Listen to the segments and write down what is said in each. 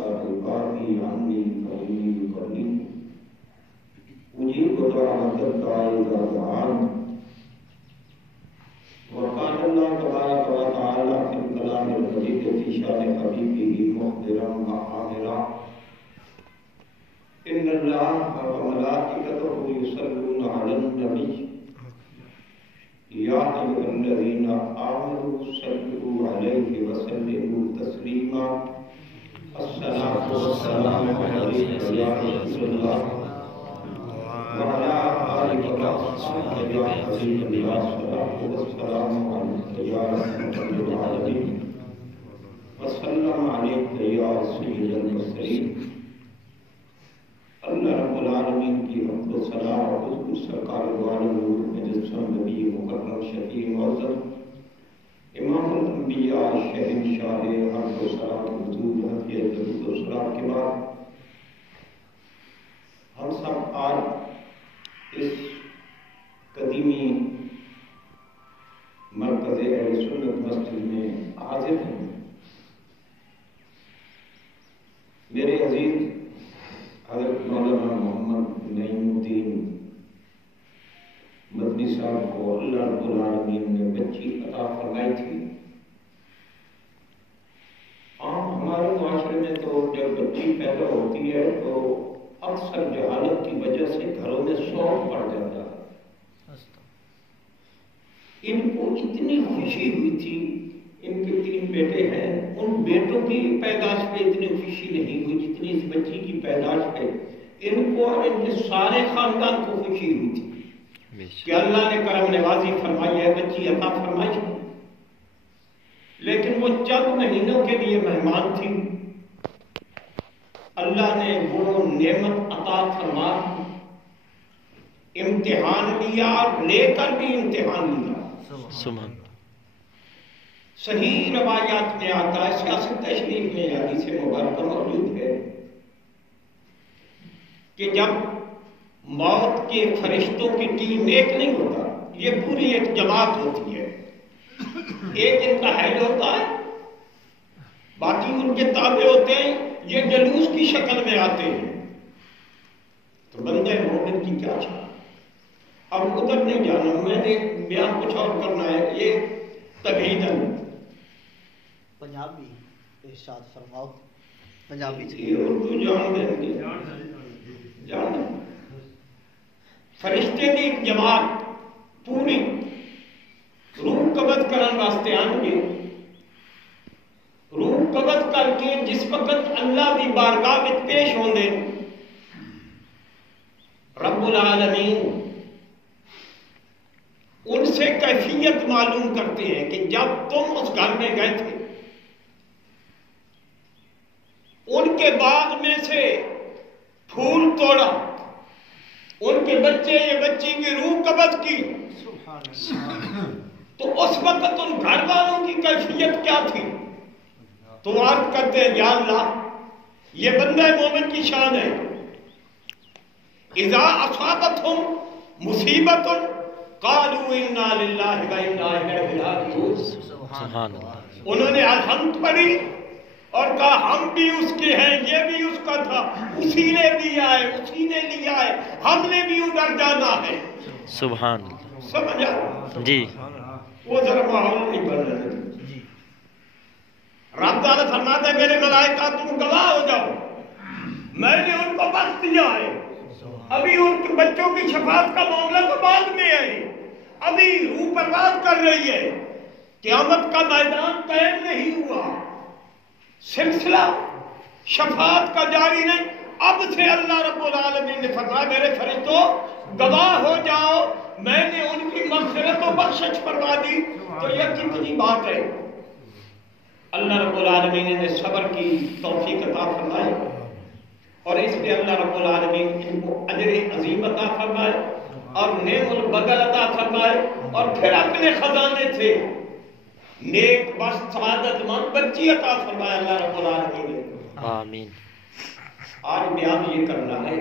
الباقي عني فإني قريب أجيب دعوة الداعي إذا دعان. وقال الله تبارك وتعالى في الكلام المجيد في شأن حبيبه مخبرا وآمرا إن الله وملائكته يصلون على النبي يا أيها الذين آمنوا صلوا عليه وسلموا تسليما. الصلاة والسلام عليك يا رسول الله وعلى آلك وصحبك يا حبيب الله. الصلاة والسلام عليك يا رحمة للعالمين وسلم عليك يا سيد المرسلين. اللہ رب العالمین کی حمد و ثنا اور حضور سرکار والد نور مجسم نبی مکرم شفیع معظم امام الانبیاء شہنشاہ حمد و ثنا کی حضور حفیظ درود و سلام کے بعد ہم سب آج اس قدیمی مرکز اہل سنت مسجد میں حاضر ہیں. میرے عزیز حضرت مولانا محمد نعیم الدین مدنی صاحب کو اللہ رب العالمین نے بچی عطا فرمائی تھی. عام ہمارے معاشرے میں تو جب بچی پیدا ہوتی ہے تو اکثر جہالت کی وجہ سے گھروں میں شوق پڑ جاتا ہے. ان کو اتنی خوشی ہوئی تھی، ان کے 3 بیٹے ہیں، ان بیٹوں کی پیدائش پہ اتنی خوشی نہیں ہوئی جتنی اس بچی کی پیدائش پہ ان کو اور ان کے سارے خاندان کو خوشی ہوئی تھی کہ اللہ نے کرم نوازی فرمائی ہے، بچی عطا فرمائی ہے. لیکن وہ چند مہینوں کے لیے مہمان تھی. اللہ نے وہ نعمت عطا فرما امتحان لیا، لے کر بھی امتحان لیا. سبحان. صحیح روایات میں آتا ہے، سیاست تشریف میں حدیث مبارکہ موجود ہے کہ جب موت کے فرشتوں کی ٹیم ایک نہیں ہوتا، یہ پوری ایک جماعت ہوتی ہے. ایک ان کا ہیڈ ہوتا ہے، باقی ان کے تابع ہوتے ہیں، یہ جلوس کی شکل میں آتے ہیں. تو بندہ مومن کی کیا چاہتا. اب ادھر نہیں جانا، میں نے بیان کچھ اور کرنا ہے. یہ تبعیداً پنجابی ارشاد فرماؤ. پنجابی اردو جان دیں گے، جان دیں. فرشتے کی ایک جماعت پوری روح قبض کرنے واسطے آن گے. روح قبض کر کے جس وقت اللہ کی بارگاہ میں پیش ہوندے رب العالمین ان سے کیفیت معلوم کرتے ہیں کہ جب تم اس گھر میں گئے تھے ان کے باغ میں سے پھول توڑا، ان کے بچے یہ بچی کی روح قبض کی، تو اس وقت ان گھر والوں کی کیفیت کیا تھی؟ تو عرض کرتے ہیں یا اللہ یہ بندہ مومن کی شان ہے. اذا اصابتہم مصیبت قالوا انا للہ و انا الیہ راجعون. سبحان اللہ. انہوں نے الحمد پڑھی اور کہا ہم بھی اس کے ہیں، یہ بھی اس کا تھا، اسی نے دیا ہے، اسی نے لیا ہے، ہم نے بھی ادھر جانا ہے. سبحان اللہ. سمجھا جی. وہ ذرا ماحول نہیں بن رہے. رب تعالیٰ فرماتا ہے میرے ملائکہ تم گواہ ہو جاؤ، میں نے ان کو بخش دیا ہے. ابھی ان کے بچوں کی شفاعت کا معاملہ تو بعد میں ہے، ابھی روح پرواز کر رہی ہے. قیامت کا میدان قائم نہیں ہوا، سلسلہ شفاعت کا جاری نہیں. اب سے اللہ رب العالمین نے فرمایا میرے فرشتوں گواہ ہو جاؤ، میں نے ان کی مغفرت و بخشش فرما دی. تو یہ کتنی بات ہے. اللہ رب العالمین نے صبر کی توفیق عطا فرمائی اور اس لیے اللہ رب العالمین ان کو اجر عظیم عطا فرمائے اور نعم البدل عطا فرمائے اور پھر اپنے خزانے سے نیک بس سعادت مند بچی عطا فرمائے اللہ رب العالمین نے. آمین. آج بیان یہ کرنا ہے،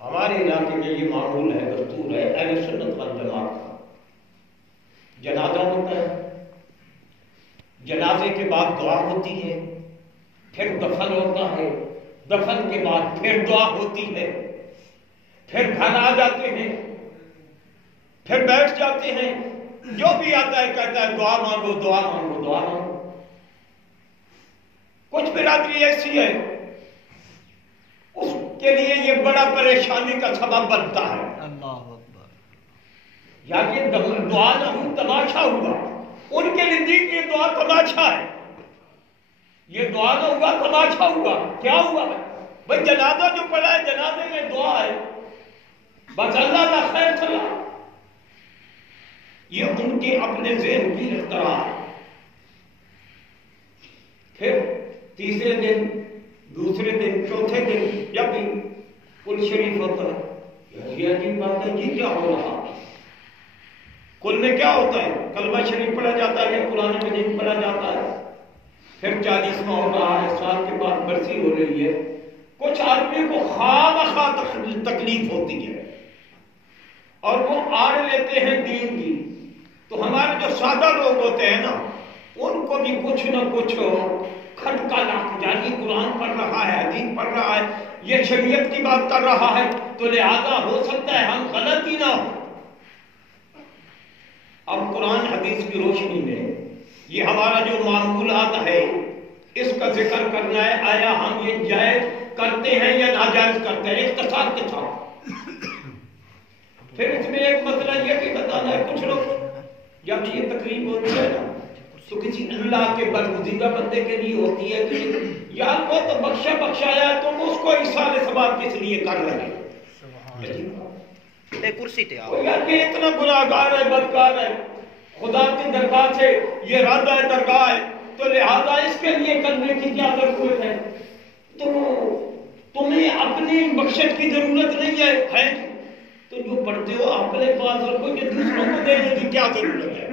ہمارے علاقے میں یہ معمول ہے، دستور ہے اہل سنت والجماعت کا. جنازہ ہوتا ہے، جنازے کے بعد دعا ہوتی ہے، پھر دفن ہوتا ہے، دفن کے بعد پھر دعا ہوتی ہے، پھر گھر آ جاتے ہیں، پھر بیٹھ جاتے ہیں، جو بھی آتا ہے کہتا ہے دعا مانگو دعا مانگو دعا مانگو۔ کچھ برادری ایسی ہے اس کے لیے یہ بڑا پریشانی کا سبب بنتا ہے، اللہ اکبر، یا کہ دعا نہ ہو تماشا ہوا، ان کے نزدیک یہ دعا تماشا ہے، یہ دعا نہ ہوا تماشا ہوا۔ کیا ہوا بھائی؟ جنازہ جو پڑا ہے جنازے میں دعا ہے، بس اللہ کا خیر چلا، یہ ان کے اپنے ذہن کی اختراع ہے۔ پھر تیسرے دن، دوسرے دن، چوتھے دن جب بھی کل شریف ہوتا ہے، یہ عجیب بات ہے جی کیا ہو رہا ہے؟ کل میں کیا ہوتا ہے؟ کلمہ شریف پڑھا جاتا ہے یا قرآن مجید پڑھا جاتا ہے، پھر 40واں ہو رہا ہے، سال کے بعد برسی ہو رہی ہے، کچھ آدمی کو خواہ تکلیف ہوتی ہے اور وہ آڑ لیتے ہیں دین کی، تو ہمارے جو سادہ لوگ ہوتے ہیں نا ان کو بھی کچھ نہ کچھ کھٹکا لگ جاتی، قرآن پڑھ رہا ہے، حدیث پڑھ رہا ہے، یہ شریعت کی بات کر رہا ہے، تو لہذا ہو سکتا ہے ہم غلط ہی نہ ہو۔ اب قرآن حدیث کی روشنی میں یہ ہمارا جو معمولات ہے اس کا ذکر کرنا ہے، آیا ہم یہ جائز کرتے ہیں یا ناجائز کرتے ہیں اختصار کے ساتھ۔ پھر اس میں ایک مسئلہ یہ کہ بتانا ہے، کچھ لوگ جب یہ تقریب ہوتی ہے نا تو کسی اللہ کے برگزیدہ بندے کے لیے ہوتی ہے کہ یار وہ تو بخشایا ہے، تم اس کو ایصال ثواب کس لیے کر رہے اے کرسی تے آؤ، یار یہ اتنا گناہگار ہے، بدکار ہے، خدا کی درگاہ سے یہ رادہ درگاہ ہے، تو لہذا اس کے لیے کرنے کی کیا ضرورت ہے؟ تو تمہیں اپنی بخشش کی ضرورت نہیں ہے تو جو پڑھتے ہو اپنے پاس رکھو، یہ دوسروں کو دینے کی کیا ضرورت ہے؟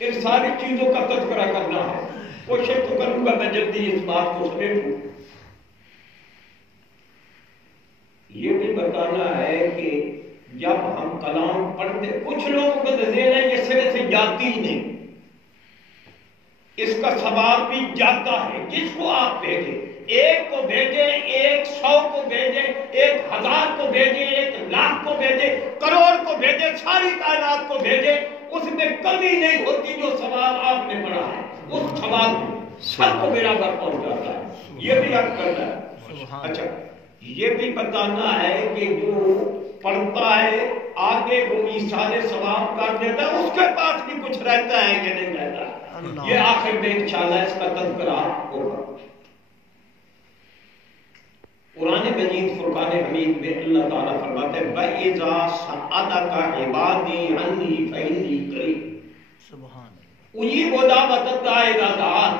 ان ساری چیزوں کا تذکرہ کرنا ہے، کوشش تو کروں گا میں جلدی اس بات کو سمیٹوں۔ یہ بھی بتانا ہے کہ جب ہم کلام پڑھتے، کچھ لوگوں کا ذہن ہے یہ سرے سے جاتی ہی نہیں، اس کا ثواب بھی جاتا ہے، جس کو آپ بھیجیں، ایک کو بھیجیں، 100 کو بھیجیں، 1000 کو بھیجیں، 1,00,000 کو بھیجیں، کروڑ کو بھیجیں، ساری کائنات کو بھیجیں، اس میں کمی نہیں ہوتی جو ثواب آپ نے پڑھا ہے، اس ثواب سب کو برابر پہنچ جاتا ہے۔ یہ بھی عرض کرنا ہے۔ اچھا یہ بھی بتانا ہے کہ جو پڑھتا ہے آگے وہ ایصال ثواب کر دیتا ہے، اس کے پاس بھی کچھ رہتا ہے یا نہیں رہتا، یہ آخر میں انشاءاللہ اس کا تذکرہ ہوگا۔ قرآن مجید فرقان حمید میں اللہ تعالیٰ فرماتے ہیں وَإِذَا سَأَلَكَ عِبَادِي عَنِّي فَإِنِّي قَرِيبٌ أُجِيبُ دَعْوَةَ الدَّاعِ إِذَا دَعَانِ۔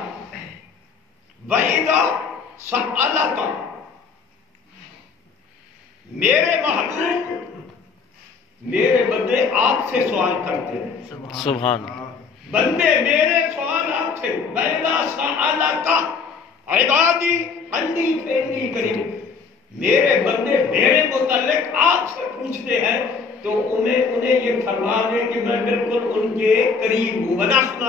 وَإِذَا سَأَلَكَ، میرے محبوب، میرے بندے آپ سے سوال کرتے ہیں، سبحان اللہ، بندے میرے سوال آپ سے، وَإِذَا سَأَلَكَ عِبَادِي عَنِّي فَإِنِّي قَرِيبٌ، میرے بندے میرے متعلق آپ سے پوچھتے ہیں تو انہیں یہ فرما دیں کہ میں بالکل ان کے قریب ہوں، وَنَحْنُ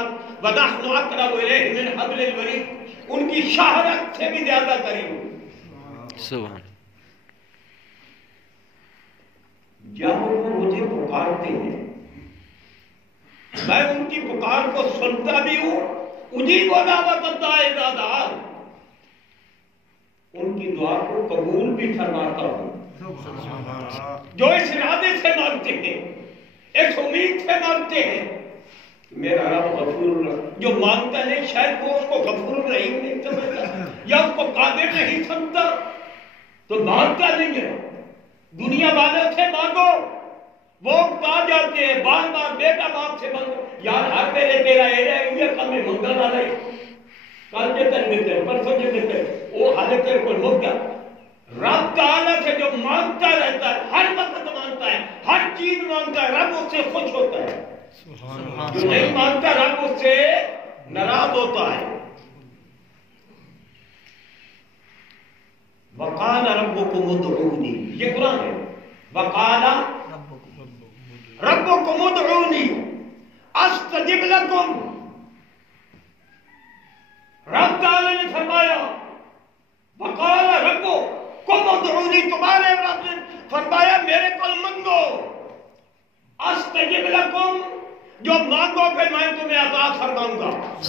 أَقْرَبُ إِلَيْهِ مِنْ حَبْلِ الْوَرِيدِ، ان کی شہرت سے بھی زیادہ قریب ہوں۔ سبحان، جب وہ مجھے پکارتے ہیں میں ان کی پکار کو سنتا بھی ہوں، اجیب دعوت الداعِ اذا دعان، ان کی دعا کو قبول بھی فرماتا ہوں، جو اس ارادے سے مانگتے ہیں، اس امید سے مانگتے ہیں میرا رب غفور الرحیم، جو مانگتا نہیں شاید وہ اس کو غفور الرحیم نہیں سمجھتا یا اس کو قادر نہیں سمجھتا تو مانگتا نہیں ہے۔ دنیا والوں سے مانگو، وہ کہا جاتے ہیں بار بار بیٹا باپ سے مانگو، یار ہر میرے تیرا یہ کم میں منگل نہ رہے، کل جتنے دیتے پرسوں جو دیتے وہ حالت تیرے کو مک گیا۔ رب تعالیٰ سے جو مانگتا رہتا ہے، ہر وقت مانگتا ہے، ہر چیز مانگتا ہے، رب اس سے خوش ہوتا ہے۔ جو نہیں مانگتا رب اس سے ناراض ہوتا ہے۔ وَقَالَ رَبُّكُمُ ادْعُونِي، یہ قرآن ہے، وَقَالَ رَبُّكُمُ ادْعُونِي أَسْتَجِبْ لَكُمْ، رب تعالیٰ نے فرمایا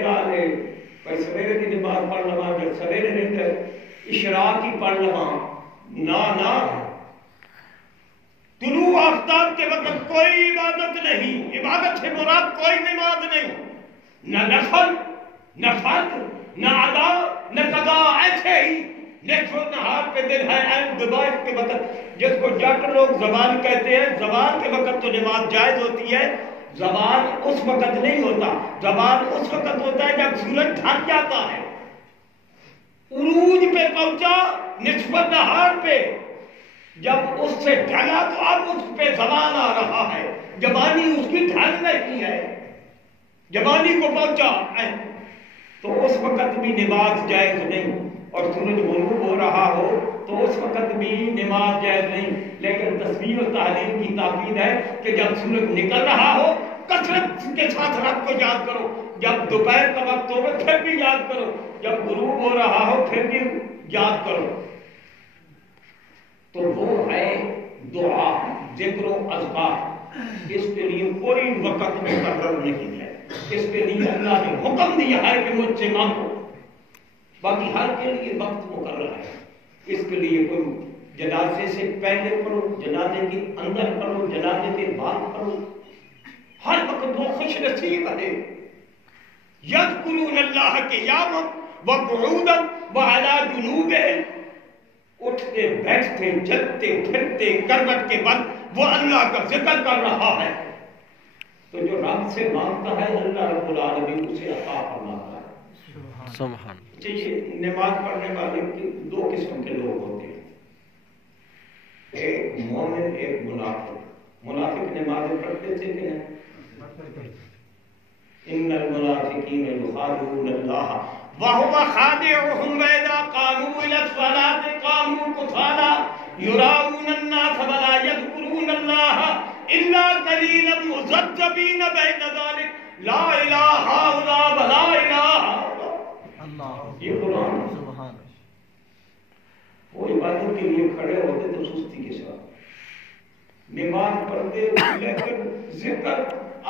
خیال ہے پر سویرے کی نماز پڑھ لواں جب سویرے نہیں تو اشراق کی پڑھ لواں نہ طلوع آفتاب کے وقت کوئی عبادت نہیں، عبادت سے مراد کوئی نماز نہیں، نہ نفل نہ فرض نہ ادا نہ قضا، ایسے ہی نصف نہار پہ دن ہے عین دوپہر کے وقت جس کو جٹ لوگ زوال کہتے ہیں، زوال کے وقت تو نماز جائز ہوتی ہے، زوال اس وقت نہیں ہوتا، زوال اس وقت ہوتا ہے جب سورج ڈھک جاتا ہے، عروج پہ پہنچا نصف نہار پہ، جب اس سے ڈھلا تو اب اس پہ زوال آ رہا ہے، جوانی اس کی ڈھل رہی ہے، جوانی کو پہنچا ہے تو اس وقت بھی نماز جائز نہیں، اور سورج غروب ہو رہا ہو تو اس وقت بھی نماز جائز نہیں، لیکن تسبیح و تحلیل کی تاکید ہے کہ جب سورج نکل رہا ہو کثرت کے ساتھ رب کو یاد کرو، جب دوپہر کا وقت ہو پھر بھی یاد کرو، جب غروب ہو رہا ہو پھر بھی یاد کرو۔ تو وہ ہے دعا، ذکر و اذکار، اس کے لیے کوئی وقت مقرر نہیں ہے، اس کے لیے اللہ نے حکم دیا ہے کہ مجھ سے مانگو، باقی ہر کے لیے وقت مقرر ہے، اس کے لیے کوئی جنازے سے پہلے پڑھو، جنازے کے اندر پڑھو، جنازے کے بعد پڑھو، ہر وقت وہ خوش نصیب ہے۔ یذکرون اللہ قیاما وقعودا وعلی جنوبہم، اٹھتے بیٹھتے چلتے پھرتے کروٹ کے بعد وہ اللہ کا ذکر کر رہا ہے، تو جو رب سے مانگتا ہے اللہ رب العالمین اسے عطا فرماتا ہے۔ سبحان یہ نماز پڑھنے والے دو قسم کے لوگ ہوتے ہیں، ایک مومن ایک منافق۔ منافق نمازیں پڑھتے تھے کہ نہیں؟ ان المنافقین یخادعون اللہ وهو خادعهم وإذا قاموا إلى الصلاة قاموا كسالى يراءون الناس ولا يذكرون الله إلا قليلا مذبذبين بين ذلك لا إله هؤلاء ولا إله هؤلاء۔ یہ قرآن وہ عبادت کے لیے کھڑے ہوتے تو سستی کے ساتھ نماز پڑھتے لیکن ذکر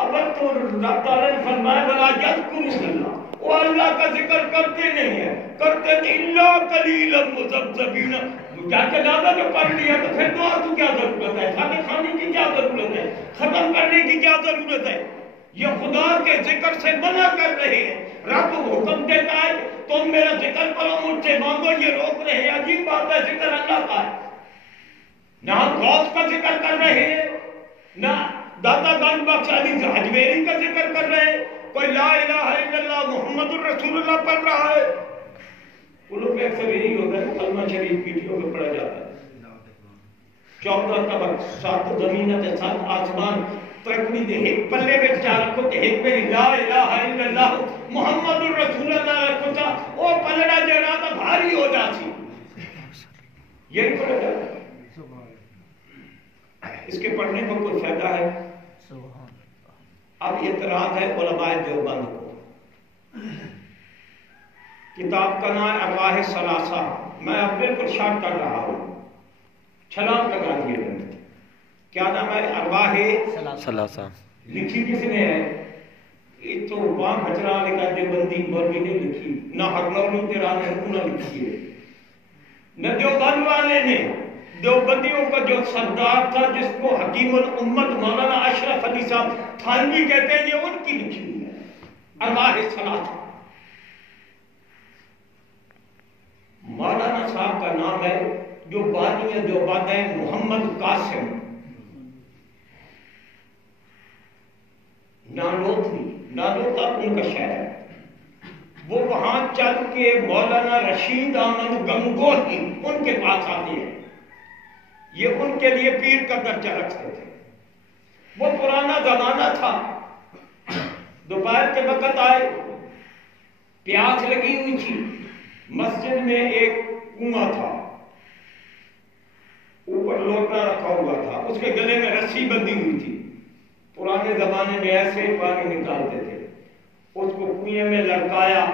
اول تو اللہ تعالیٰ نے فرمایا ولا یذکرون اللہ، وہ اللہ کا ذکر کرتے نہیں ہیں، کرتے الا قلیلا مذبذبین، کیا جنازہ جو پڑھ لیا تو پھر دعا کی کیا ضرورت ہے، کھانے کھانے کی کیا ضرورت ہے، ختم کرنے کی کیا ضرورت ہے؟ یہ خدا کے ذکر سے منع کر رہے ہیں، رب حکم دیتا ہے تم میرا ذکر کرو مجھ سے مانگو، یہ روک رہے ہیں۔ عجیب بات ہے، ذکر اللہ کا ہے، نہ غوث کا ذکر کر رہے ہیں، نہ داتا گنج بخش علی حجویری کا ذکر کر رہے ہیں، کوئی لا الہ الا اللہ محمد الرسول اللہ پڑھ رہا ہے۔ انہوں پہ اکثر یہی ہوتا ہے کلمہ شریف ویڈیو میں پڑھا جاتا ہے، 14 طبق 7 زمین تے 7 آسمان ترکوی دے ایک پلے میں چا رکھو تے ایک میں لا الہ الا اللہ محمد الرسول اللہ رکھو تا او پلڑا جڑا تا بھاری ہو جاتی، یہی پڑھا جاتا ہے۔ اس کے پڑھنے کو کوئی فائدہ ہے؟ اب اعتراض ہے علماء دیوبند کو، کتاب کا نام ارواح ثلاثہ، میں اب بالکل شارٹ کر رہا ہوں، چھلانگ لگا دیے گئے، کیا نام ہے؟ ارواح ثلاثہ۔ لکھی کس نے ہے؟ یہ تو وہاں بچرا لکھا دیوبندی مولوی نے لکھی، نہ ہرنولی تیرا نے انہوں نے لکھی ہے، نہ دیوبند والے نے۔ دیوبندیوں کا جو سردار تھا جس کو حکیم الامت مولانا اشرف علی صاحب تھانوی کہتے ہیں، یہ ان کی لکھی ہوئی ہے ارواح ثلاثہ۔ مولانا صاحب کا نام ہے جو بانی دیوبند ہیں محمد قاسم نانوتا ان کا شہر ہے، وہ وہاں چل کے مولانا رشید احمد گنگوہی ان کے پاس آتے ہیں، یہ ان کے لیے پیر کا درجہ رکھتے تھے۔ وہ پرانا زمانہ تھا، دوپہر کے وقت آئے، پیاس لگی ہوئی تھی، مسجد میں ایک کنواں تھا، اوپر لوٹا رکھا ہوا تھا، اس کے گلے میں رسی بندھی ہوئی تھی، پرانے زمانے میں ایسے پانی نکالتے تھے، اس کو کنویں میں لڑکایا،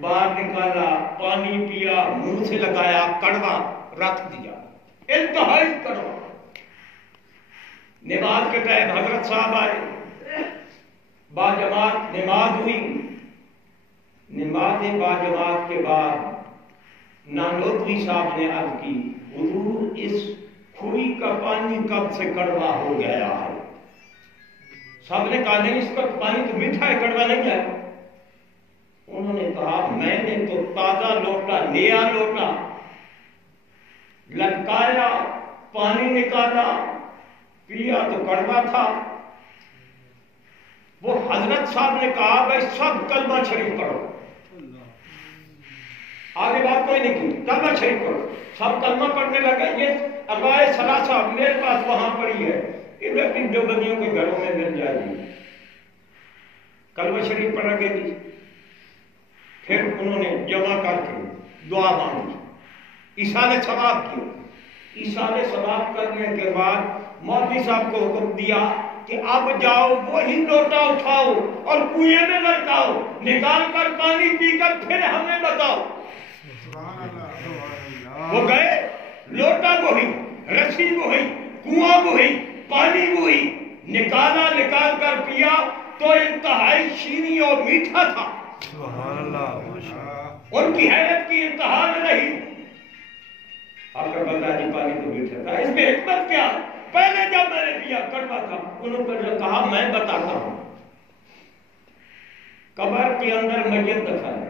باہر نکالا، پانی پیا، منہ سے لگایا، کڑوا رکھ دیا، انتہائی کڑوا۔ نماز کے ٹائم حضرت صاحب آئے، باجماعت نماز ہوئی، نماز باجماعت کے بعد نانوتوی صاحب نے عرض کی حضور اس کھوئی کا پانی کب سے کڑوا ہو گیا ہے؟ صاحب نے کہا نہیں، اس کا پانی تو میٹھا ہے، کڑوا نہیں ہے۔ انہوں نے کہا میں نے تو تازہ لوٹا، نیا لوٹا لٹکایا، پانی نکالا، پیا تو کڑوا تھا۔ وہ حضرت صاحب نے کہا بھائی سب کلمہ شریف پڑھو، آگے بات کوئی نہیں کی، کلمہ شریف پڑھو۔ سب کلمہ پڑھنے لگا۔ یہ اربعہ ثلاثہ میرے پاس وہاں پڑھی ہے، ادھر بھی دیوبندیوں کے گھروں میں مل جائے گی۔ کلمہ شریف پڑھ کے دی، پھر انہوں نے جمع کر کے دعا مانگی، ایصال ثواب کی۔ ایصال ثواب کرنے کے بعد مولوی صاحب کو حکم دیا کہ اب جاؤ وہی لوٹا اٹھاؤ اور کنویں میں لٹکاؤ، نکال کر پانی پی کر پھر ہمیں بتاؤ۔ وہ گئے، لوٹا وہی، رسی وہی، کنواں وہی، پانی وہی، نکالا، نکال کر پیا تو انتہائی شیریں اور میٹھا تھا۔ ان کی حیرت کی انتہا نہ رہی۔ آپ کا بتا جی پانی تو میٹھا تھا، اس میں حکمت کیا؟ پہلے جب میں نے پیا کڑوا تھا۔ انہوں نے کہا میں بتاتا ہوں، قبر کے اندر میت دفن ہے۔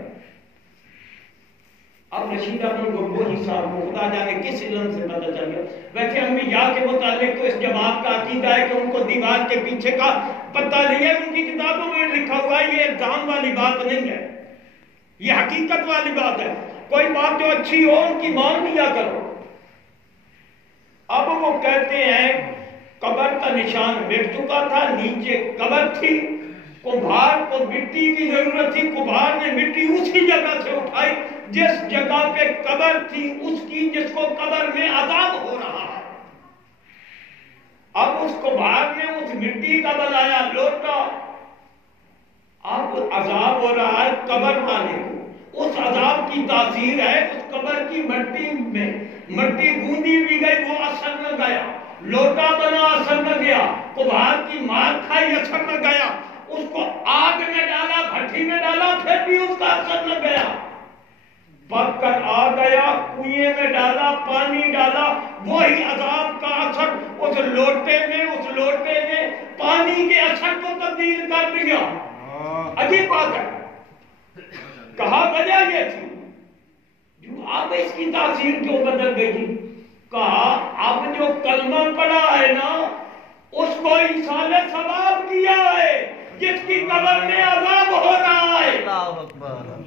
اب رشید احمد گنگوہی صاحب کو خدا جانے کس علم سے پتہ چل گیا۔ ویسے انبیاء کے متعلق تو اس جماعت کا عقیدہ ہے کہ ان کو دیوار کے پیچھے کا پتہ نہیں ہے، ان کی کتابوں میں لکھا ہوا ہے، یہ الزام والی بات نہیں ہے، یہ حقیقت والی بات ہے۔ کوئی بات جو اچھی ہو ان کی مان لیا کرو۔ اب وہ کہتے ہیں قبر کا نشان مٹ چکا تھا، نیچے قبر تھی، کمبھار کو مٹی کی ضرورت تھی، کمبھار نے مٹی اسی جگہ سے اٹھائی جس جگہ پہ قبر تھی، اس کی جس کو قبر میں عذاب ہو رہا ہے۔ اب اس کمبھار نے اس مٹی کا بنایا لوٹا، اب عذاب ہو رہا ہے قبر والے کو، اس عذاب کی تاثیر ہے اس قبر کی مٹی میں، مٹی گوندی بھی گئی وہ اثر نہ گیا، لوٹا بنا اثر نہ گیا، کمبھار کی مار کھائی اثر نہ گیا، اس کو آگ میں ڈالا، بھٹی میں ڈالا، پھر بھی اس کا اثر نہ گیا، پک کر آ گیا، کنویں میں ڈالا، پانی ڈالا، وہی عذاب کا اثر اس لوٹے نے پانی کے اثر کو تبدیل کر دیا۔ عجیب بات ہے، کہا وجہ یہ تھی جو اب اس کی تاثیر کیوں بدل گئی؟ کہا اب جو کلمہ پڑا ہے نا اس کو ایصال ثواب کیا ہے جس کی قبر میں عذاب ہو رہا ہے۔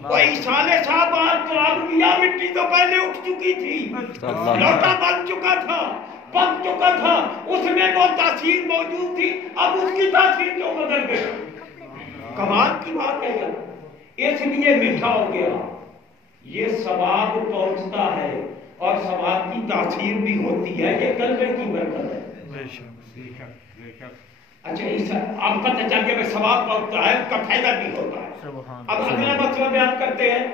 وہ ایصال ثواب تو اب کیا، مٹی تو پہلے اٹھ چکی تھی، لوٹا بن چکا تھا، پک چکا تھا، اس میں وہ تاثیر موجود تھی، اب اس کی تاثیر کیوں بدل گئی؟ کمال کی بات ہے، اس لیے میٹھا ہو گیا۔ یہ ثواب پہنچتا ہے اور ثواب کی تاثیر بھی ہوتی ہے، یہ کلمے کی برکت ہے۔ اچھا اب پتہ چل گیا کہ ثواب پہنچتا ہے، اس کا فائدہ بھی ہوتا ہے۔ اب اگلا مسئلہ بیان کرتے ہیں،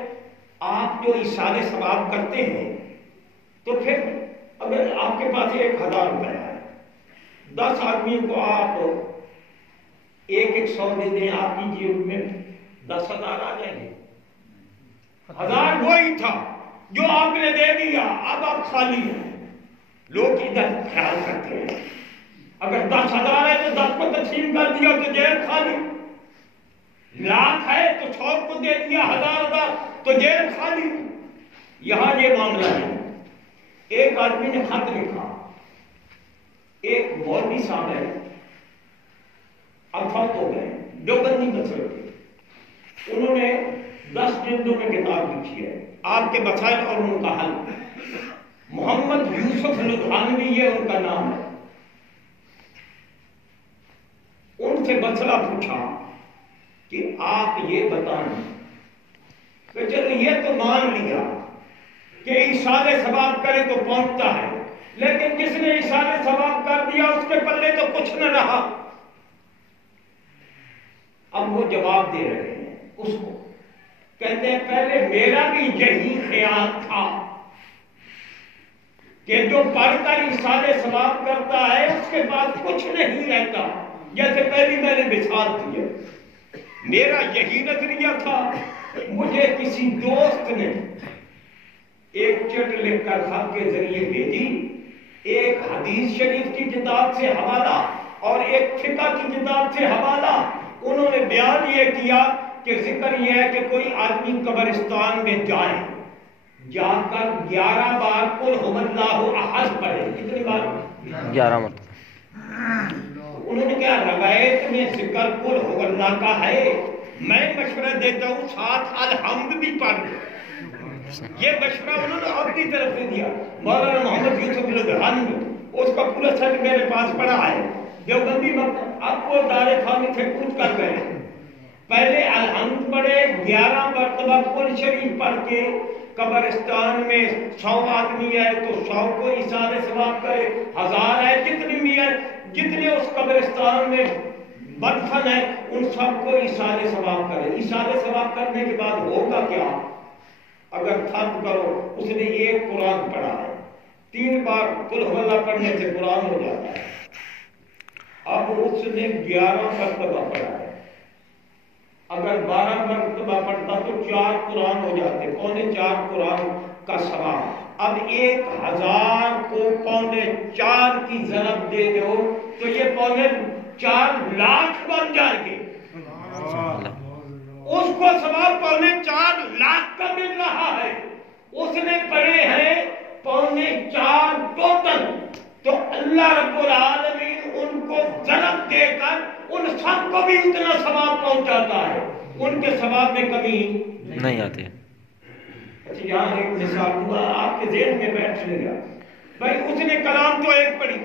آپ جو ایصال ثواب کرتے ہیں تو پھر اگر آپ کے پاس 1000 روپے ہے، 10 آدمیوں کو آپ 100 دے دیں، آپ کی جیب میں 10,000 آ جائیں گے۔ 1000 وہی تھا جو آپ نے دے دیا، اب آپ خالی ہیں۔ لوگ ادھر خیال کرتے ہیں اگر 10,000 ہے تو 10 کو تقسیم کر دیا تو جیب خالی، لاکھ ہے تو 100 کو دے دیا، 1000 تو جیب خالی۔ یہاں یہ معاملہ ہے، ایک آدمی نے خط لکھا، ایک مولوی صاحب ہے، اب فوت ہو گئے، دیوبندی مسئلے کے، انہوں نے 10 جلدوں میں کتاب لکھی ہے، آپ کے مسائل اور ان کا حل۔ محمد یوسف لدھیانوی یہ ان کا نام ہے۔ ان سے مسئلہ پوچھا کہ آپ یہ بتائیں کہ چلو یہ تو مان لیا کہ ایصال ثواب کرے تو پہنچتا ہے، لیکن جس نے ایصال ثواب کر دیا اس کے پلے تو کچھ نہ رہا۔ اب وہ جواب دے رہے ہیں اس کو، کہتے ہیں پہلے میرا بھی یہی خیال تھا کہ جو پڑھ کر ایصال ثواب کرتا ہے اس کے پاس کچھ نہیں رہتا، جیسے پہلی میں نے مثال دی ہے، میرا یہی نظریہ تھا، مجھے کسی دوست نے ایک چٹ لکھ کر خط کے ذریعے بھیجی، ایک حدیث شریف کی کتاب سے حوالہ اور ایک فقہ کی کتاب سے حوالہ۔ انہوں نے بیان یہ کیا کہ ذکر یہ ہے کہ کوئی آدمی قبرستان میں جائے، جا کر 11 بار قل هو اللہ احد پڑھے۔ کتنی بار؟ 11 مرتبہ۔ انہوں نے کیا روایت میں ذکر قل هو اللہ کا ہے، میں مشورہ دیتا ہوں ساتھ الحمد بھی پڑھ لو۔ یہ مشورہ انہوں نے اپنی طرف سے دیا۔ مولانا محمد یوسف لدھیانوی اس کا پورا سیٹ میرے پاس پڑا ہے۔ دیوبندی وقت اب وہ دار خانی سے پوچھ کر گئے، پہلے الحمد پڑھے، 11 مرتبہ قل شریف پڑھ کے قبرستان میں 100 آدمی ہے تو 100 کو ایصال ثواب کرے، 1000 ہے جتنی بھی ہے، جتنے اس قبرستان میں بدفن ہے ان سب کو ایصال ثواب کرے۔ ایصال ثواب کرنے کے بعد ہوگا کیا؟ اگر فرض کرو اس نے ایک قرآن پڑھا ہے، 3 بار قل هو اللہ پڑھنے سے قرآن ہو جاتا ہے، اب اس نے 11 مرتبہ پڑھا ہے، اگر 12 مرتبہ پڑھتا تو 4 قرآن ہو جاتے، 4.25 قرآن کا ثواب۔ اب 1000 کو 4.25 کی ضرب دے دو تو یہ 4.25 لاکھ بن جائیں گے۔ اس کو ثواب 4.25 لاکھ کا مل رہا ہے، اس نے پڑھے ہیں 4.25 ٹوٹل، تو اللہ رب العالمین ان کو ضرب دے کر ان سب کو بھی اتنا ثواب پہنچاتا ہے، ان کے ثواب میں کمی نہیں آتی۔ اچھا یہاں ایک مثال ہوا آپ کے ذہن میں بیٹھ لے گا، بھائی اس نے کلام تو ایک پڑھی،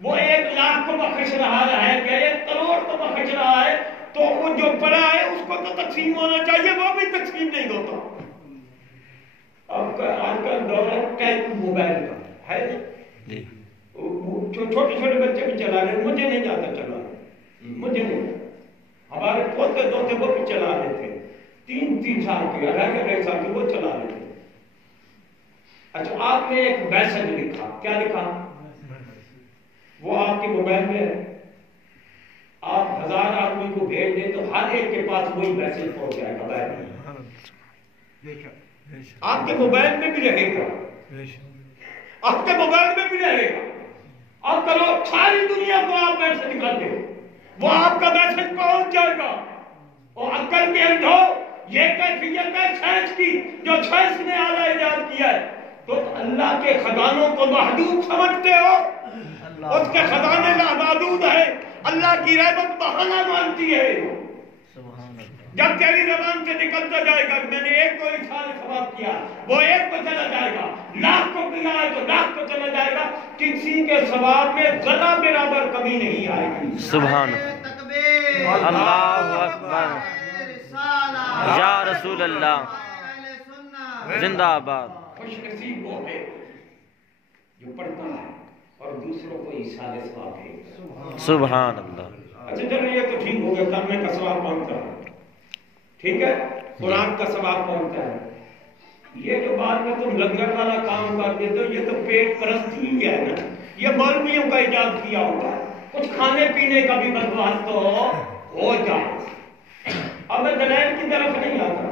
وہ 1 لاکھ کو بخش رہا ہے یا 1 کروڑ کو بخش رہا ہے، تو وہ جو پڑھا ہے اس کو تو تقسیم ہونا چاہیے، وہ بھی تقسیم نہیں ہوتا۔ اب آج کل دور ہے ٹیپ موبائل کا ہے، چھوٹے چھوٹے بچے بھی چلا رہے، مجھے نہیں آتا چلانا، مجھے نہیں، ہمارے پوتے دوتے وہ بھی چلا رہے تھے، 3 سال کے، 2.5 سال کے وہ چلا رہے تھے۔ اچھا آپ نے ایک میسج لکھا، کیا لکھا؟ وہ آپ کے موبائل میں ہے، آپ 1000 آدمی کو بھیج دیں تو ہر ایک کے پاس وہی میسج پہنچ جائے گا، آپ کے موبائل میں بھی رہے گا، آپ کے موبائل میں بھی رہے گا۔ اب کرو ساری دنیا کو آپ میسج کر دیں، وہ آپ کا میسج پہنچ جائے گا۔ اور عقل کے اندھو یہ کیفیت ہے سائنس کی، جو سائنس نے اعلیٰ ایجاد کیا ہے، تو اللہ کے خزانوں کو محدود سمجھتے ہو؟ اس کے خزانے لامحدود ہے، اللہ کی رحمت بہانہ مانتی ہے۔ جب تیری زبان سے نکلتا جائے گا میں نے ایک کو ایصال ثواب کیا، وہ 1 کو چلا جائے گا، 1,00,000 کو کیا ہے تو 1,00,000 کو چلا جائے گا، کسی کے ثواب میں ذرا برابر کمی نہیں آئے گی۔ سبحان اللہ اکبر، یا رسول اللہ، زندہ آباد۔ خوش نصیب وہ ہے جو پڑھتا ہے اور دوسروں کو ایصال ثواب ہے۔ سبحان اللہ۔ اچھا چلو یہ تو ٹھیک ہو گیا، کرنے کا ثواب پہنچتا ہے، ٹھیک ہے، قرآن کا ثواب پہنچتا ہے۔ یہ جو بعد میں تم لنگر والا کام کر دیتے ہو، یہ تو پیٹ پرستی ہی ہے نا، یہ مولویوں کا ایجاد کیا ہوا ہے، کچھ کھانے پینے کا بھی بندوبست تو ہو جائے۔ اب میں دلائل کی طرف نہیں آتا،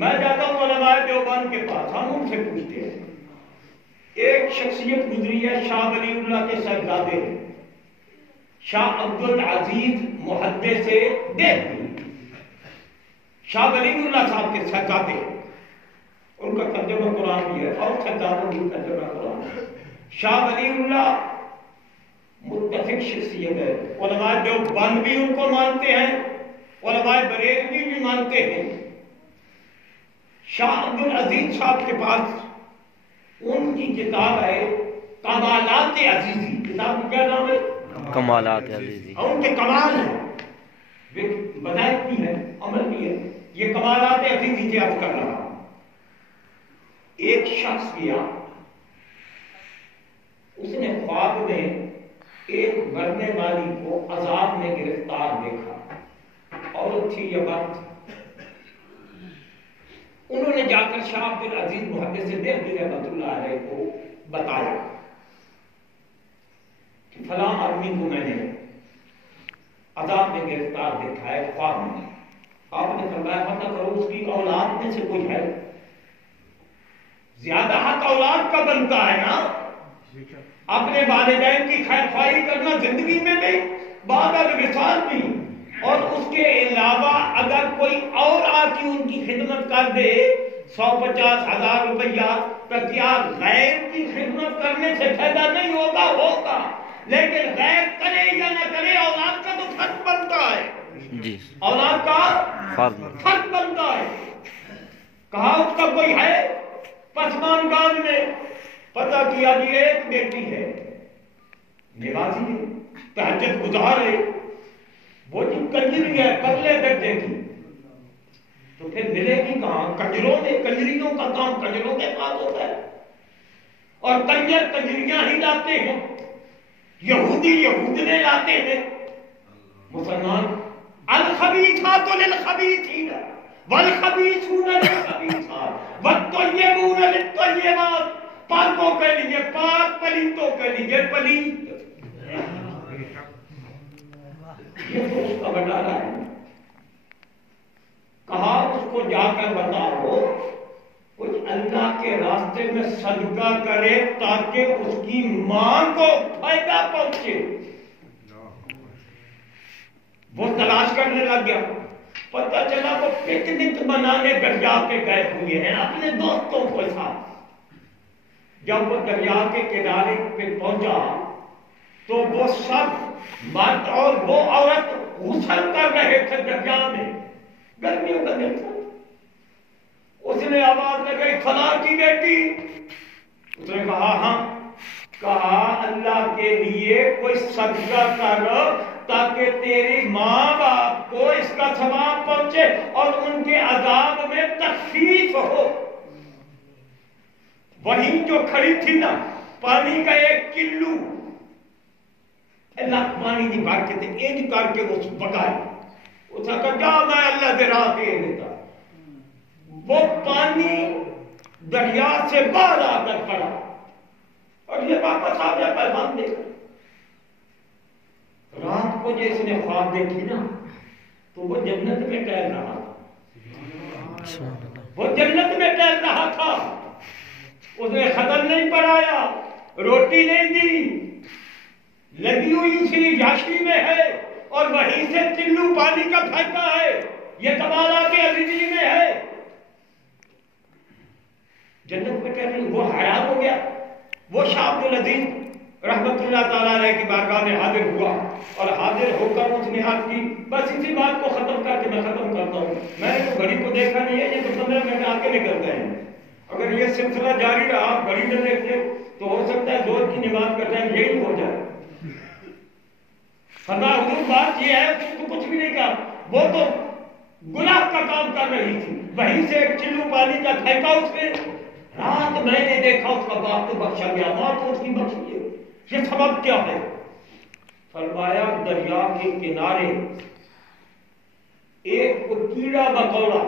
میں جاتا ہوں علماء دیوبند کے پاس، ہم ان سے پوچھتے ہیں۔ ایک شخصیت گزری ہے شاہ ولی اللہ کے صاحبزادے شاہ عبدالعزیز محدث دہلوی، شاہ ولی اللہ صاحب کے صاحبزادے، ان کا ترجمہ قرآن بھی ہے اور صاحبزادوں کی ترجمہ قرآن ہے۔ شاہ ولی اللہ متفق شخصیت ہے، علماء دیوبند بھی ان کو مانتے ہیں، علماء بریلوی بھی مانتے ہیں۔ شاہ عبدالعزیز صاحب کے پاس ان کی کتاب ہے کمالات عزیزی، کتاب کا کیا نام ہے؟ کمالات عزیزی۔ اور ان کے کمال ہیں، بدایت بھی ہے، عمل بھی ہے، یہ کمالات عزیزی سے عرض کر رہا ہوں۔ ایک شخص کیا، اس نے خواب میں ایک مرنے والی کو عذاب میں گرفتار دیکھا، عورت تھی یا مرد، انہوں نے جا کر شاہ عبدالعزیز محدث دہلوی رحمۃ اللہ علیہ کو بتایا کہ فلاں آدمی کو میں نے عذاب میں گرفتار دیکھا ہے خواب میں۔ آپ نے فرمایا پتہ کرو اس کی سے کچھ ہے؟ زیادہ حق اولاد کا بنتا ہے نا، اپنے والدین کی خیر خواہی کرنا زندگی میں بھی، بعد الوصال بھی، اور اس کے علاوہ اگر کوئی اور آ کے ان کی خدمت کر دے 150,000 روپیہ، تو کیا غیر کی خدمت کرنے سے فائدہ نہیں ہوگا؟ ہوگا، لیکن غیر کرے یا نہ کرے اولاد کا تو فرض بنتا ہے، جی اولاد کا فرض بنتا ہے۔ کہا اس کا کوئی ہے پسماندگان میں؟ پتہ کیا جی ایک بیٹی ہے، نمازی ہے، تہجد گزار ہے، وہ جی کنجری ہے پرلے درجے کی، تو پھر ملے گی کہاں؟ کنجروں میں، کنجریوں کا کام کنجروں کے پاس ہوتا ہے، اور کنجر کنجریاں ہی لاتے ہیں، یہودی یہودنے لاتے ہیں، مسلمان الخبیثات للخبیثین والخبیثون للخبیثات والطیبون للطیبات، پاکوں کے لیے پاک، پلیتوں کے لیے پلیت۔ یہ تو اس کا بٹارا ہے۔ کہا اس کو جا کر بتاؤ کچھ اللہ کے راستے میں صدقہ کرے تاکہ اس کی ماں کو فائدہ پہنچے۔ وہ تلاش کرنے لگ گیا، پتہ چلا وہ پکنک منانے دریا پہ گئے ہوئے ہیں اپنے دوستوں کے ساتھ۔ جب وہ دریا کے کنارے پہ پہنچا تو وہ سب مرد اور وہ عورت غسل کر رہے تھے دریا میں، گرمیوں کا دن تھا۔ اس نے آواز لگائی فلاں کی بیٹی، اس نے کہا ہاں، کہا اللہ کے لیے کوئی صدقہ کر تاکہ تیری ماں باپ کو اس کا ثواب پہنچے اور ان کے عذاب میں تخفیف ہو۔ وہیں جو کھڑی تھی نا، پانی کا ایک کلو اللہ پانی دی بھر کے تے انج کر کے اس بگائی، اس نے کہا جا میں اللہ دے راہ پہ دیتا۔ وہ پانی دریا سے باہر آ کر پڑا اور یہ واپس آ گیا پیغام دے کر۔ رات کو جس نے خواب دیکھی نا تو وہ جنت میں ٹہل رہا تھا، وہ جنت میں ٹہل رہا تھا۔ اس نے خطر نہیں پڑھایا، روٹی نہیں دی، لگی ہوئی سی یاشی میں ہے اور وہیں سے چلو پانی کا پھینکا ہے، یہ کمالات عزیزی میں ہے۔ جنت میں ٹہل رہی، وہ حیران ہو گیا۔ وہ شاہ عبد العزیز رحمت اللہ تعالیٰ علیہ کی بارگاہ میں حاضر ہوا اور حاضر ہو کر اس نے عرض کی، بس اسی بات کو ختم کر کے میں ختم کرتا ہوں، میں نے تو گھڑی کو دیکھا نہیں ہے، یہ تو 15 منٹ آ کے نکلتے ہیں، اگر یہ سلسلہ جاری رہا آپ گھڑی نہ دیکھتے تو ہو سکتا ہے زور کی نماز کا ٹائم یہی ہو جائے۔ فرمایا حضور بات یہ ہے، اس کو کچھ بھی نہیں کہا، وہ تو گناہ کا کام کر رہی تھی، وہیں سے ایک چلو پانی کا پھینکا اس نے، رات میں نے دیکھا اس کا باپ تو بخشا گیا، ماں تو اس کی بخشی ہے، یہ سبب کیا ہے؟ فرمایا دریا کے کنارے ایک کیڑا مکوڑا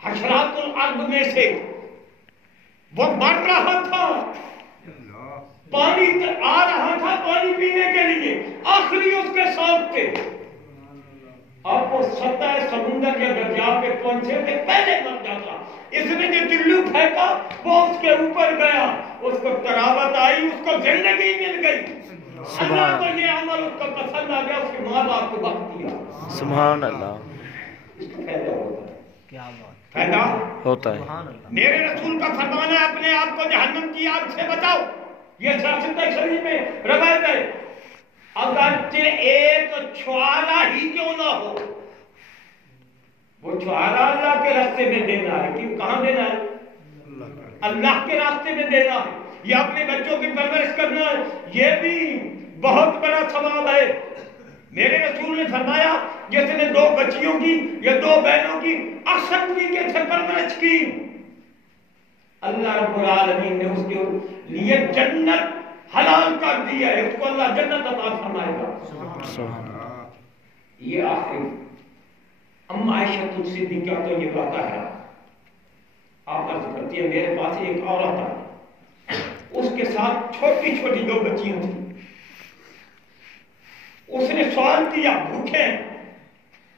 حشرات الارض میں سے وہ مر رہا تھا، پانی آ رہا تھا پانی پینے کے لیے، آخری اس کے ساتھ تھے، اب وہ سطح سمندر یا دریا پہ پہنچے تھے پہلے مر جاتا، اس نے جو چلو پھینکا وہ اس کے اوپر گیا، اس کو تراوت آئی، اس کو زندگی مل گئی، اللہ کو یہ عمل اس کو پسند آ گیا، اس کے ماں باپ کو بخش دیا۔ سبحان اللہ، اس کا فائدہ ہوتا ہے، کیا بات فائدہ ہوتا ہے۔ سبحان اللہ۔ میرے رسول کا فرمان ہے اپنے آپ کو جہنم کی آگ سے بچاؤ، یہ سیاست شریف میں روایت ہے، اگرچہ ایک چھوارا ہی کیوں نہ ہو، وہ چھوارا اللہ کے راستے میں دینا ہے، کیوں کہاں دینا ہے؟ اللہ کے راستے میں دینا ہے، یا اپنے بچوں کی پرورش کرنا ہے، یہ بھی بہت بڑا ثواب ہے۔ میرے رسول نے فرمایا جس نے 2 بچیوں کی یا 2 بہنوں کی احسن طریقے سے پرورش کی، اللہ رب العالمین نے اس کے لیے جنت حلال کر دی ہے، اس کو اللہ جنت عطا فرمائے گا۔ یہ آخری اما عائشہ صدیقہ تو یہ بات ہے، آپ عرض کرتی ہے میرے پاس ایک عورت ہے، اس کے ساتھ چھوٹی چھوٹی 2 بچیاں تھیں، اس نے سوال کیا بھوکے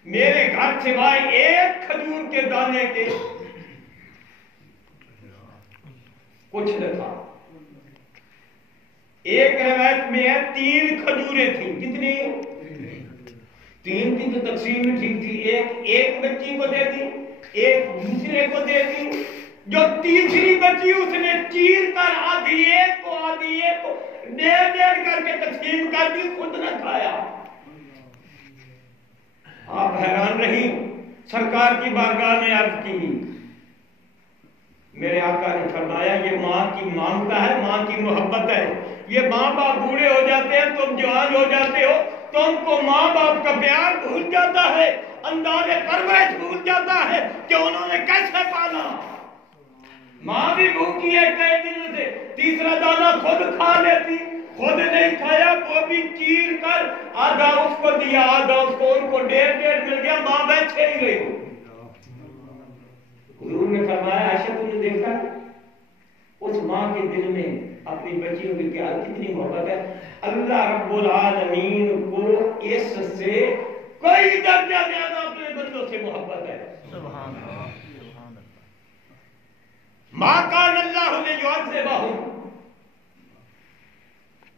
میرے گھر سوائے ایک کھجور کے دانے کے کچھ نہ تھا. ایک روایت میں ہے 3 کھجوریں تھیں. کتنی؟ 3 تھی تو تقسیم میں ٹھیک تھی. ایک بچی کو دے دی, ایک دوسرے کو دے دی. جو تیسری بچی اس نے چیر کر آدھی ایک کو آدھی ایک کو ڈیڑھ کر کے تقسیم کر دی, خود نہ کھایا. آپ حیران رہی. سرکار کی بارگاہ میں عرض کی, میرے آقا نے فرمایا یہ ماں کی مامتا ہے, ماں کی محبت ہے. یہ ماں باپ بوڑھے ہو جاتے ہیں, تم جوان ہو جاتے ہو, تم کو ماں باپ کا پیار بھول جاتا ہے, انداز پرورش بھول جاتا ہے کہ انہوں نے کیسے پالا. ماں بھی بھوکی ہے کئی دنوں سے, تیسرا دانہ خود کھا لیتی, خود نہیں کھایا, وہ بھی چیر کر آدھا اس کو دیا آدھا اس کو, ان کو ڈیڑھ مل گیا, ماں بیٹھے ہی گئی. حضور نے فرمایا عائشہ تم نے دیکھا اس ماں کے دل میں اپنی بچیوں کی کیا کتنی محبت ہے. اللہ رب العالمین کو اس سے کئی درجہ زیادہ اپنے بندوں سے محبت ہے. سبحان اللہ. ماں کان اللہ لیعذبہم.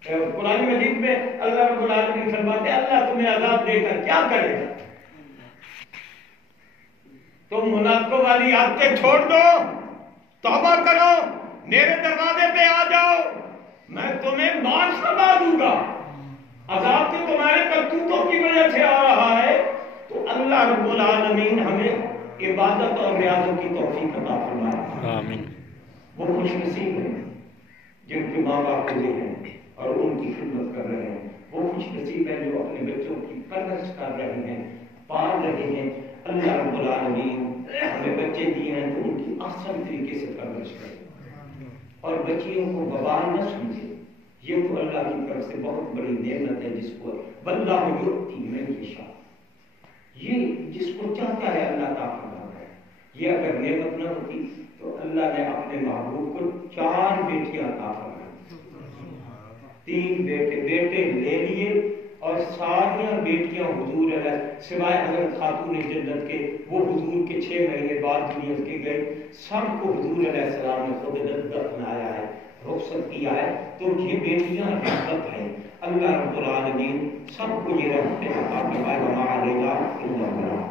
قرآن مجید میں اللہ رب العالمین فرماتے ہیں اللہ تمہیں عذاب دے کر کیا کرے گا. تم منافقوں والی عادتیں چھوڑ دو, توبہ کرو, میرے دروازے پہ آ جاؤ, میں تمہیں مال سما دوں گا. عذاب تو تمہارے کرتوتوں کی وجہ سے آ رہا ہے. تو اللہ رب العالمین ہمیں عبادت اور ریاضت کی توفیق عطا فرمائے. آمین. وہ خوش نصیب ہیں جن کے ماں باپ ہوئے ہیں اور ان کی خدمت کر رہے ہیں. وہ خوش نصیب ہیں جو اپنے بچوں کی پرورش کر رہے ہیں, پال رہے ہیں. اللہ رب العالمین ہمیں بچے دیے ہیں تو ان کی احسن طریقے سے پرورش کرے اور بچیوں کو وبال نہ سمجھے. یہ تو اللہ کی طرف سے بہت بڑی نعمت ہے جس کو واللہ یؤتی من یشاء, یہ جس کو چاہتا ہے اللہ تعالیٰ فرماتا ہے. یہ اگر نعمت نہ ہوتی تو اللہ نے اپنے محبوب کو 4 بیٹیاں عطا فرمائیں. 3 بیٹے لے لیے اور ساری بیٹیاں حضور علیہ سوائے حضرت خاتون جنت کے, وہ حضور کے 6 مہینے بعد دنیا سے گئے. سب کو حضور علیہ السلام نے خود دفنایا ہے, رخصت کیا ہے. تو یہ بیٹیاں رحمت ہیں. اللہ رب العالمین سب کو یہ رحمت عطا فرمائے. وما علینا الا البلاغ.